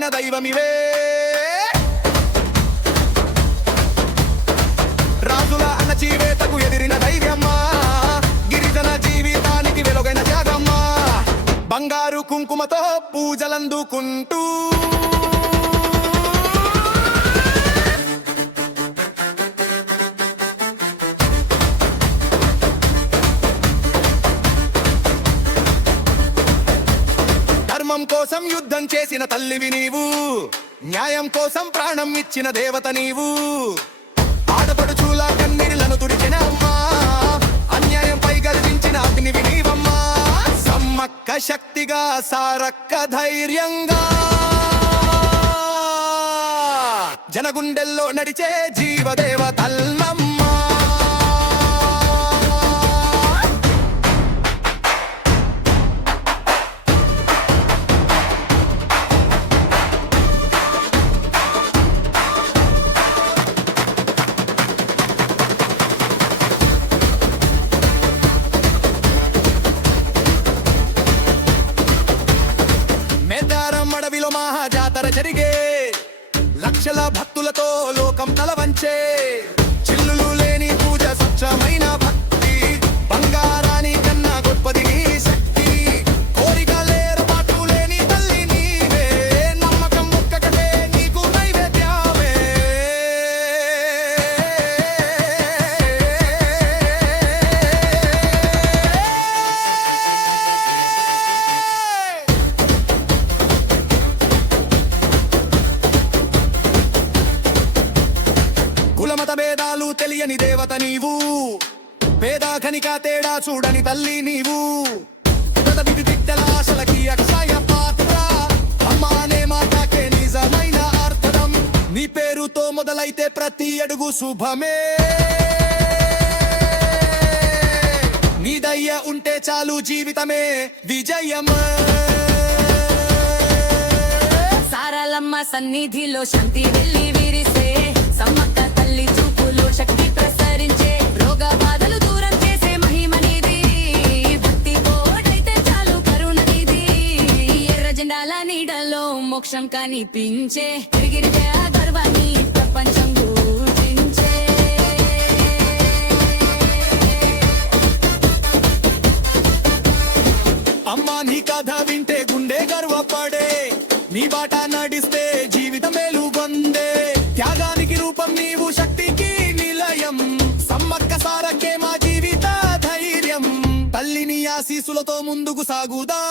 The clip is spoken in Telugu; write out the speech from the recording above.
వెలిగిన దైవమివే. రాజుల అణచివేతకు ఎదిరిన ధైర్యమ్మా, గిరిజన జీవితానికి వెలుగైన త్యాగమ్మా. బంగారు కుంకుమతో పూజలందుకుంటూ ధర్మం కోసం యుద్ధం చేసిన తల్లివి నీవు, న్యాయం కోసం ప్రాణం ఇచ్చిన దేవత నీవు. ఆడపడుచుల కన్నీళ్లను తుడిచిన అమ్మా, అన్యాయంపై గర్జించిన అగ్నివి నీవమ్మా. సమ్మక్క శక్తిగా, సారక్క ధైర్యంగా, జనగుండెల్లో నడిచే జీవదేవ తల్మమ్మ. మేదారం అడవిలో మహాజాతర జరిగే, లక్షల భక్తులతో లోకం తలవంచే. చిల్లులు లేని పూజ, స్వచ్ఛమైన భక్తి, బంగారాని కన్నా గొప్పది నీ శక్తి. కోరిక లేరు పాటు లేని తల్లి నీవే, నమ్మకం ఒక్కటే నీకు నైవేద్యమే. కులమత భేదాలు తెలియని దేవత నీవు, పేద కనిక తేడా చూడని తల్లి నీవు. విధి దిట్టల ఆశలకి అక్షయ పాత్ర, అమ్మా అనే మాటకే నిజమైన అర్థం. నీ పేరుతో మొదలైతే ప్రతి అడుగు శుభమే. నీ దయ్య ఉంటే చాలు జీవితమే విజయమే. సారలమ్మ సన్నిధిలో శాంతి వెళ్ళి విరిసే, సమ్మక్క తల్లి చూపులో శక్తి ప్రసరించే. రోగ బాధలు దూరం చేసే మహిమ నీది, భక్తి తోడైతే చాలు కరుణ నీది. ఎర్ర జెండాల నీడలో మోక్షం కనిపించే, తిరిగిరితే ఆ గర్వాన్ని ప్రపంచం గుర్తించే. అమ్మా నీ కథ వింటే గుండె గర్వపడే, నీ బాట నడిస్తే జీవితం వెలుగొందే. త్యాగానికి రూపం నీవు, శక్తికి నిలయం. సమ్మక్క సారక్కే మా జీవిత ధైర్యం. తల్లిని ఆశీస్సులతో ముందుకు సాగుదా.